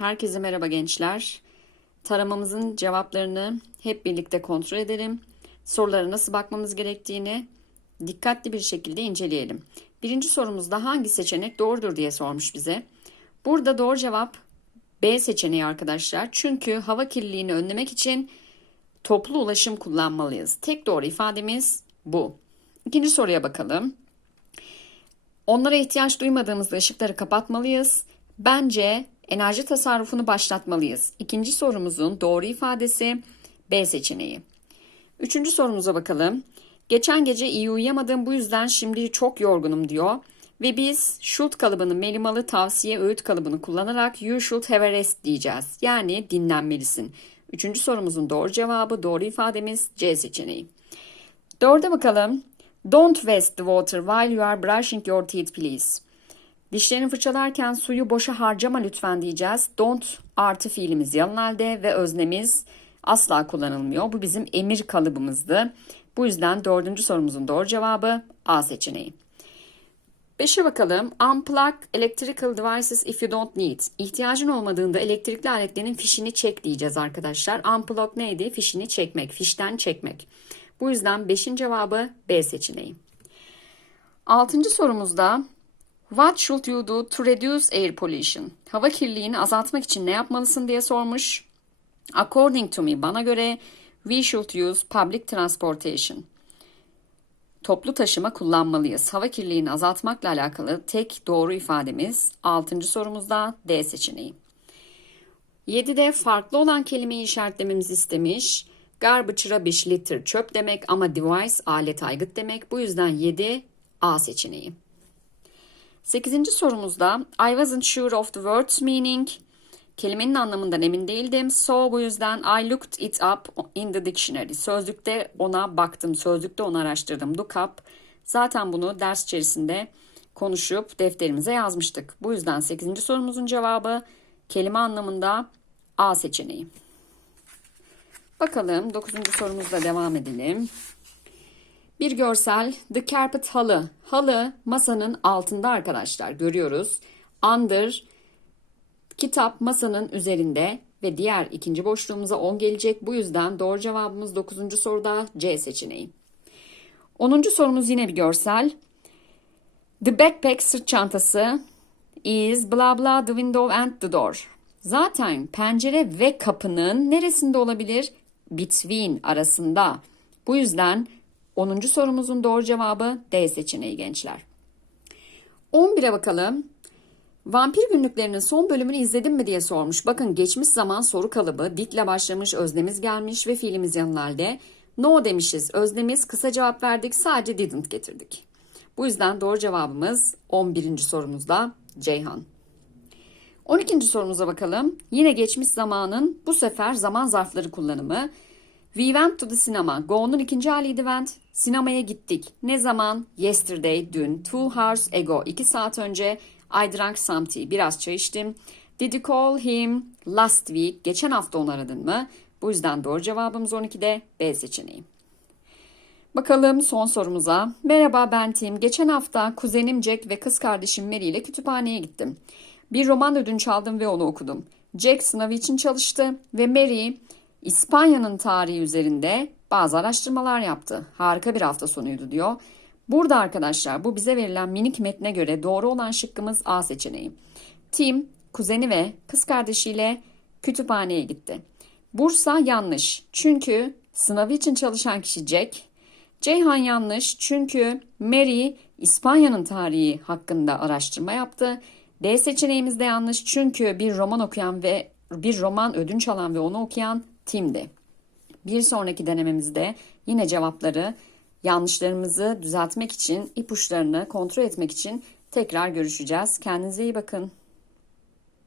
Herkese merhaba gençler. Taramamızın cevaplarını hep birlikte kontrol edelim. Sorulara nasıl bakmamız gerektiğini dikkatli bir şekilde inceleyelim. Birinci sorumuzda hangi seçenek doğrudur diye sormuş bize. Burada doğru cevap B seçeneği arkadaşlar. Çünkü hava kirliliğini önlemek için toplu ulaşım kullanmalıyız. Tek doğru ifademiz bu. İkinci soruya bakalım. Onlara ihtiyaç duymadığımızda ışıkları kapatmalıyız. Bence enerji tasarrufunu başlatmalıyız. İkinci sorumuzun doğru ifadesi B seçeneği. Üçüncü sorumuza bakalım. Geçen gece iyi uyuyamadım bu yüzden şimdi çok yorgunum diyor. Ve biz should kalıbını melimalı tavsiye öğüt kalıbını kullanarak you should have a rest diyeceğiz. Yani dinlenmelisin. Üçüncü sorumuzun doğru cevabı doğru ifademiz C seçeneği. Dörde bakalım. Don't waste the water while you are brushing your teeth please. Dişlerini fırçalarken suyu boşa harcama lütfen diyeceğiz. Don't artı fiilimiz yalın halde ve öznemiz asla kullanılmıyor. Bu bizim emir kalıbımızdı. Bu yüzden dördüncü sorumuzun doğru cevabı A seçeneği. Beşe bakalım. Unplug electrical devices if you don't need. İhtiyacın olmadığında elektrikli aletlerin fişini çek diyeceğiz arkadaşlar. Unplug neydi? Fişini çekmek, fişten çekmek. Bu yüzden beşin cevabı B seçeneği. Altıncı sorumuzda What should you do to reduce air pollution? Hava kirliliğini azaltmak için ne yapmalısın diye sormuş. According to me, bana göre we should use public transportation. Toplu taşıma kullanmalıyız. Hava kirliliğini azaltmakla alakalı tek doğru ifademiz 6. sorumuzda D seçeneği. 7'de farklı olan kelimeyi işaretlememizi istemiş. Garbage, rubbish, litter çöp demek ama device alet aygıt demek. Bu yüzden 7 A seçeneği. 8. sorumuzda I wasn't sure of the word's meaning. Kelimenin anlamından emin değildim. So bu yüzden I looked it up in the dictionary. Sözlükte ona baktım. Sözlükte onu araştırdım. Look up. Zaten bunu ders içerisinde konuşup defterimize yazmıştık. Bu yüzden 8. sorumuzun cevabı kelime anlamında A seçeneği. Bakalım 9. sorumuzla devam edelim. Bir görsel The Carpet halı. Halı masanın altında arkadaşlar görüyoruz. Under kitap masanın üzerinde ve diğer ikinci boşluğumuza 10 gelecek. Bu yüzden doğru cevabımız 9. soruda C seçeneği. 10. sorumuz yine bir görsel. The backpack sırt çantası is bla bla the window and the door. Zaten pencere ve kapının neresinde olabilir? Between arasında. Bu yüzden 10. sorumuzun doğru cevabı D seçeneği gençler. 11'e bakalım. Vampir günlüklerinin son bölümünü izledin mi diye sormuş. Bakın geçmiş zaman soru kalıbı dikle başlamış, öznemiz gelmiş ve fiilimiz yanın halde. No demişiz, öznemiz kısa cevap verdik, sadece didn't getirdik. Bu yüzden doğru cevabımız 11. sorumuzda Ceyhan. 12. sorumuza bakalım. Yine geçmiş zamanın bu sefer zaman zarfları kullanımı. We went to the cinema. Go'nun ikinci haliydi went. Sinemaya gittik. Ne zaman? Yesterday, dün. Two hours ago. iki saat önce. I drank some tea. Biraz çay içtim. Did you call him last week? Geçen hafta onu aradın mı? Bu yüzden doğru cevabımız 12'de B seçeneği. Bakalım son sorumuza. Merhaba ben Tim. Geçen hafta kuzenim Jack ve kız kardeşim Mary ile kütüphaneye gittim. Bir roman ödünç aldım ve onu okudum. Jack sınavı için çalıştı ve Mary İspanya'nın tarihi üzerinde bazı araştırmalar yaptı. Harika bir hafta sonuydu diyor. Burada arkadaşlar bu bize verilen minik metne göre doğru olan şıkkımız A seçeneği. Tim, kuzeni ve kız kardeşiyle kütüphaneye gitti. Bursa yanlış. Çünkü sınavı için çalışan kişi Jack. Ceyhan yanlış. Çünkü Mary İspanya'nın tarihi hakkında araştırma yaptı. D seçeneğimiz de yanlış. Çünkü bir roman okuyan ve bir roman ödünç alan ve onu okuyan Tim'di. Bir sonraki denememizde yine cevapları yanlışlarımızı düzeltmek için, ipuçlarını kontrol etmek için tekrar görüşeceğiz. Kendinize iyi bakın.